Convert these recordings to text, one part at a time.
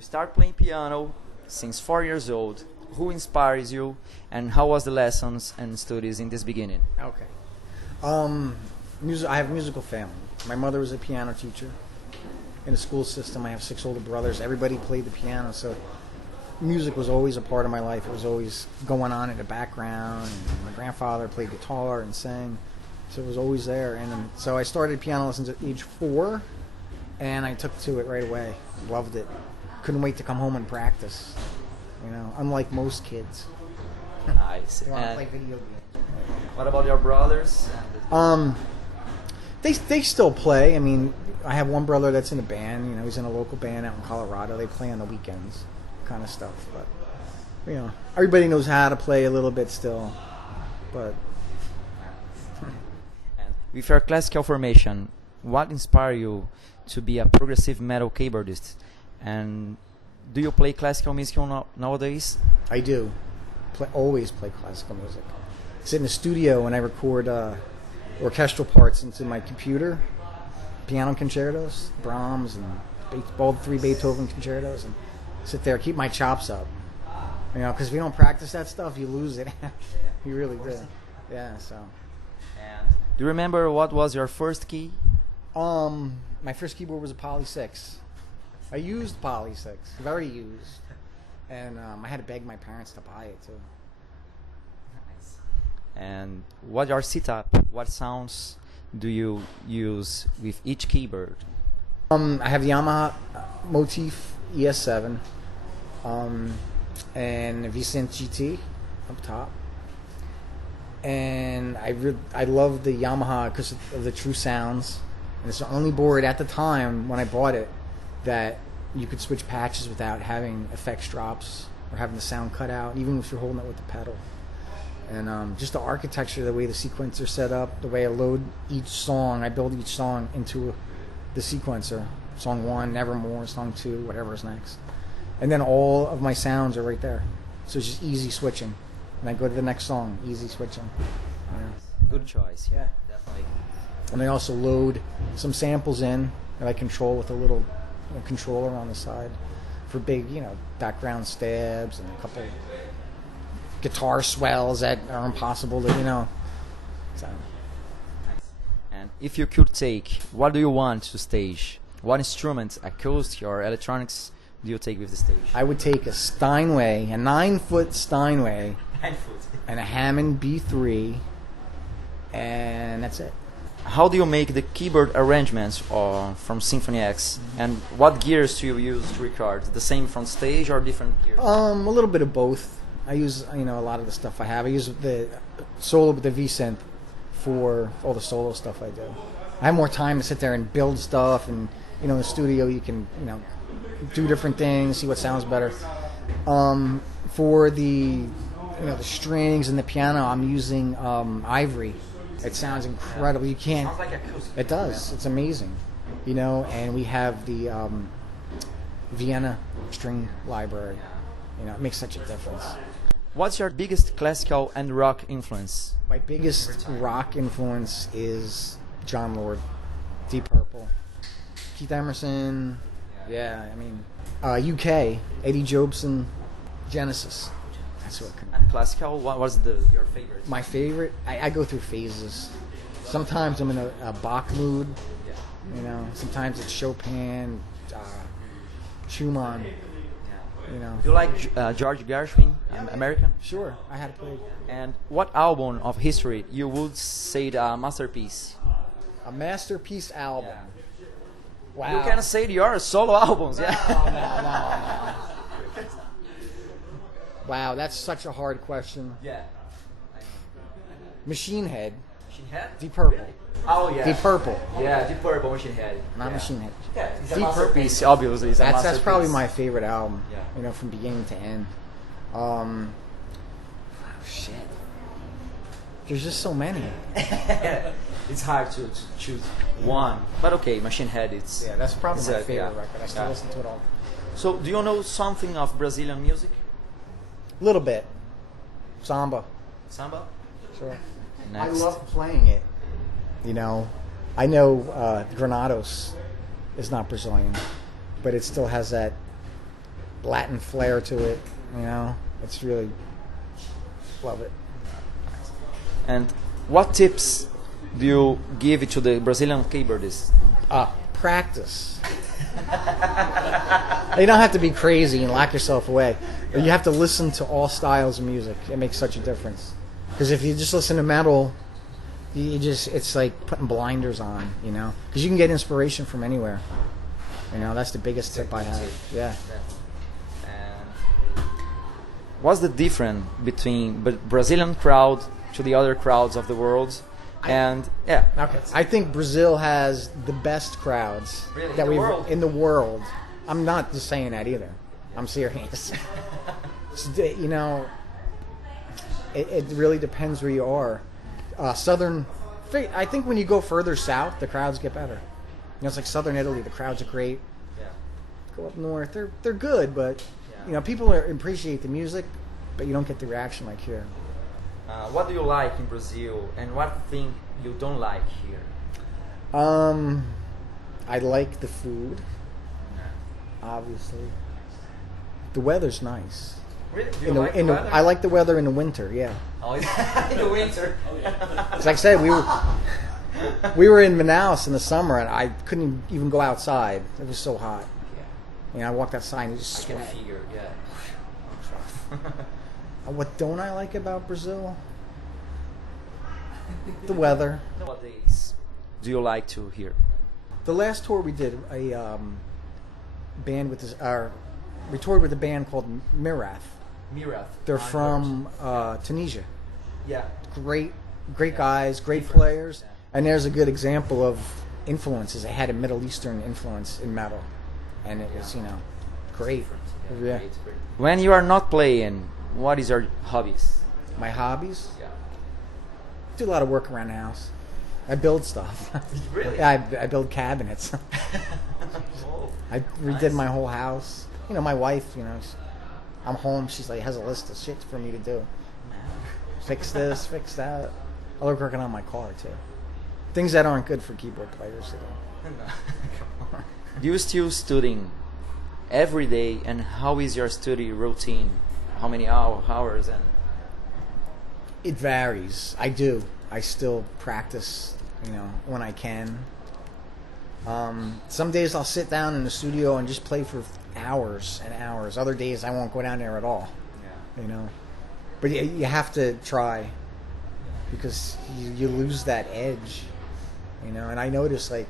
You start playing piano since 4 years old. Who inspires you, and how was the lessons and studies in this beginning? Okay. I have a musical family. My mother was a piano teacher. In the school system, I have 6 older brothers. Everybody played the piano, so music was always a part of my life. It was always going on in the background. And my grandfather played guitar and sang, so it was always there. And so I started piano lessons at age 4, and I took to it right away. Loved it. Couldn't wait to come home and practice. You know, unlike most kids. Nice. They want to play video games. What about your brothers? They still play. I mean, I have one brother that's in a band. You know, he's in a local band out in Colorado. They play on the weekends, kind of stuff. But you know, everybody knows how to play a little bit still. But and with your classical formation, what inspired you to be a progressive metal keyboardist? And do you play classical music nowadays? I do. Always play classical music. Sit in the studio and I record orchestral parts into my computer, piano concertos, Brahms, and all 3 Beethoven concertos, and sit there, keep my chops up. You know, because if you don't practice that stuff, you lose it. You really do. Yeah. So. And do you remember what was your first key? My first keyboard was a Poly 6. I used Poly 6, very used, and I had to beg my parents to buy it too. Nice. And what's your setup? What sounds do you use with each keyboard? I have the Yamaha Motif ES7 and V-Synth GT up top, and I love the Yamaha because of the true sounds. And it's the only board at the time when I bought it that you could switch patches without having effects drops or having the sound cut out, even if you're holding it with the pedal. And just the architecture, the way the sequencer set up, the way I load each song, I build each song into the sequencer. Song 1, Nevermore, song 2, whatever is next. And then all of my sounds are right there. So it's just easy switching. And I go to the next song, easy switching. Yeah. Good choice. Yeah, definitely. And I also load some samples in that I control with a little controller on the side for big, background stabs and a couple guitar swells that are impossible to, So. And if you could take, what do you want to stage? What instruments, acoustic or electronics, do you take with the stage? I would take a Steinway, a 9-foot Steinway, 9 foot, and a Hammond B3, and that's it. How do you make the keyboard arrangements from Symphony X, and what gears do you use to record? The same from stage or different gears? A little bit of both. I use a lot of the stuff I have. I use the solo with the V-Synth for all the solo stuff I do. I have more time to sit there and build stuff, and in the studio you can do different things, see what sounds better. For the the strings and the piano, I'm using Ivory. It sounds incredible. You can't. Sounds like acoustic. It does. It's amazing. And we have the Vienna string library. It makes such a difference. What's your biggest classical and rock influence? My biggest rock influence is John Lord, Deep Purple, Keith Emerson. Yeah, UK, Eddie Jobson, Genesis. That's what. And classical, what was your favorite? My favorite, I go through phases. Sometimes I'm in a Bach mood. Sometimes it's Chopin, Schumann. Do you like George Gershwin, American? Sure, I had to play. And what album of history you would say a masterpiece? A masterpiece album. Yeah. Wow. You can say your solo albums, yeah. No. Wow, that's such a hard question. Yeah. Machine Head. Machine Head? Deep Purple. Really? Oh yeah. Deep Purple. Yeah, Deep Purple, Machine Head. Not Machine Head. Yeah, it's a Deep masterpiece, obviously. It's a That's masterpiece. probably my favorite album. Yeah. From beginning to end. Shit. There's just so many. It's hard to choose one, but okay, Machine Head. Yeah, that's probably my favorite yeah. record. I still listen to it all. So, do you know something of Brazilian music? A little bit. Samba. Samba? Sure. Next. I love playing it. I know Granados is not Brazilian, but it still has that Latin flair to it. You know, it's really love it. And what tips do you give to the Brazilian keyboardists? Practice. You don't have to be crazy and lock yourself away. But you have to listen to all styles of music. It makes such a difference. Because if you just listen to metal, it's like putting blinders on, you know. Because you can get inspiration from anywhere. You know, that's the biggest tip I have. Yeah. And what's the difference between Brazilian crowd to the other crowds of the world? And yeah, okay. I think Brazil has the best crowds that in the world. I'm not just saying that either. I'm serious. You know, it really depends where you are. Southern, I think when you go further south, the crowds get better. You know, it's like Southern Italy. The crowds are great. Yeah. Go up north, they're good, but you know, people appreciate the music, but you don't get the reaction like here. What do you like in Brazil, and what thing you don't like here? I like the food, obviously. The weather's nice. Really? Do you like the weather? I like the weather in the winter. Yeah. Oh, in the winter. It's like I said, we were in Manaus in the summer, and I couldn't even go outside. It was so hot. Yeah. You know, I walked outside and just I sweat. can figure. Yeah. What don't I like about Brazil? The weather. What days do you like to hear? The last tour we did, a band with we toured with a band called Mirath. Mirath. They're from Tunisia. Yeah. Great guys, great players, and there's a good example of influences. It had a Middle Eastern influence in metal, and it was, you know, great. Yeah. Great. When you are not playing, what is your hobbies? My hobbies? Yeah. Do a lot of work around the house. I build stuff. Really? Yeah, I build cabinets. Oh, I redid my whole house. You know, my wife, you know, I'm home. She's like, has a list of shit for me to do. Fix this, fix that. I like working on my car too. Things that aren't good for keyboard players to do. Do you still studying every day, and how is your study routine? How many hours? And It varies. I do. I still practice, you know, when I can. Some days I'll sit down in the studio and just play for hours and hours. Other days I won't go down there at all. yeah. You know, but you have to try, because you lose that edge. You know, and I notice, like,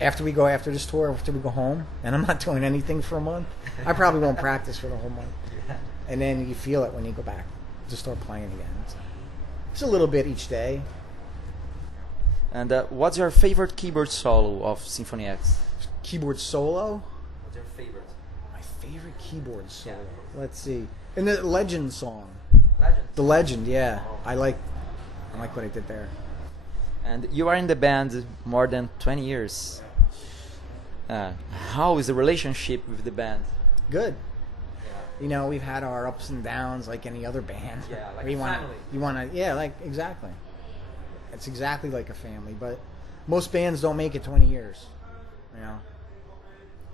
after this tour, after we go home, and I'm not doing anything for a month, I probably won't practice for the whole month. Yeah. And then you feel it when you go back to start playing again. It's a little bit each day. And what's your favorite keyboard solo of Symphony X? Keyboard solo? What's your favorite? My favorite keyboard solo. Yeah. Let's see. In the Legend song. Legend. The Legend, yeah. Oh. I like what I did there. And you are in the band more than 20 years. How is the relationship with the band? Good. You know, we've had our ups and downs like any other band. Yeah, like a a family. You want to, yeah, like, exactly. It's exactly like a family, but most bands don't make it 20 years, you know.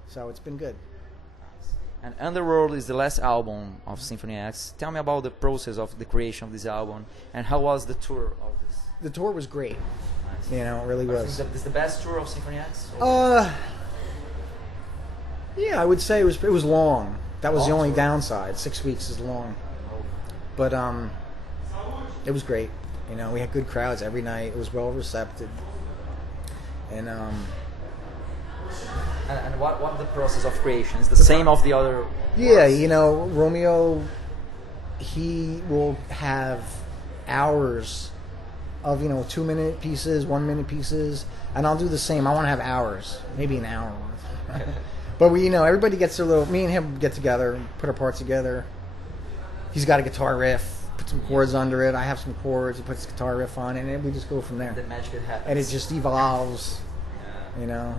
So it's been good. And Underworld is the last album of Symphony X. Tell me about the process of the creation of this album, and how was the tour of this? The tour was great. Nice. You know, it really was. Is this the best tour of Symphony X? Yeah, I would say it was long. That was the Long only tour. downside. 6 weeks is long. But it was great. You know, we had good crowds every night. It was well received. And And what the process of creation is the same of the other? yeah, works? you know, Romeo, he will have hours of, you know, 2-minute pieces, 1-minute pieces, and I'll do the same. I want to have hours, maybe an hour. But we, you know, everybody gets their little. Me and him get together, put our parts together. He's got a guitar riff, put some chords under it. I have some chords. He puts his guitar riff on it, and we just go from there. The magic happens. And it just evolves, Yeah. you know.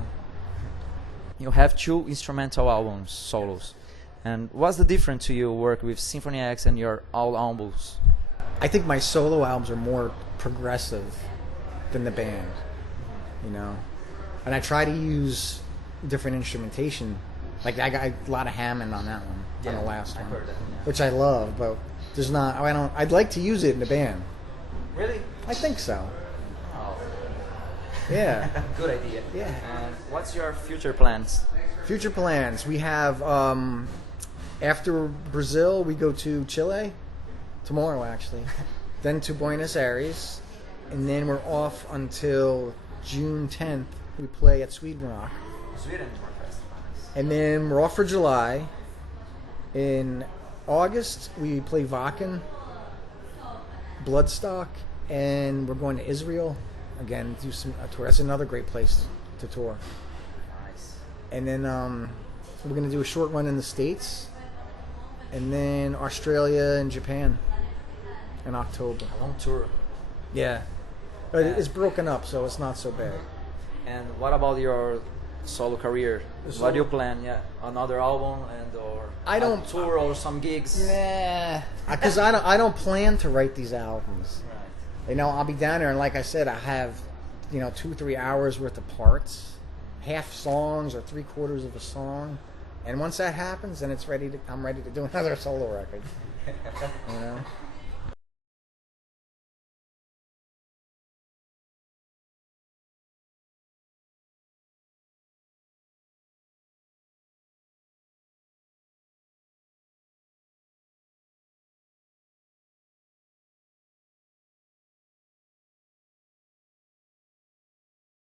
You have 2 instrumental albums, solos. And what's the difference to you work with Symphony X and your all albums? I think my solo albums are more progressive than the band, you know. And I try to use different instrumentation. Like I got a lot of Hammond on that one, on the last I one, heard that. Yeah. which I love, but there's not. I don't. I'd like to use it in the band. Really? I think so. Oh. Yeah. Good idea. Yeah. And what's your future plans? Future plans. We have after Brazil, we go to Chile tomorrow, actually. Then to Buenos Aires, and then we're off until June 10th. We play at Sweden Rock, Sweden Fest. and then we're off for July. In August, we play Wacken, Bloodstock, and we're going to Israel again. Do a tour. That's another great place to tour. Nice. And then we're going to do a short run in the States, and then Australia and Japan in October. A long tour. Yeah. But it's broken up, so it's not so bad. And what about your solo career? What do you plan? Yeah, another album or I don't- a tour or some gigs? Nah. Because I don't plan to write these albums. Right. You know, I'll be down there, and like I said, I have, 2-3 hours worth of parts, half songs or 3/4 of a song. And once that happens, then I'm ready to do another solo record. You know?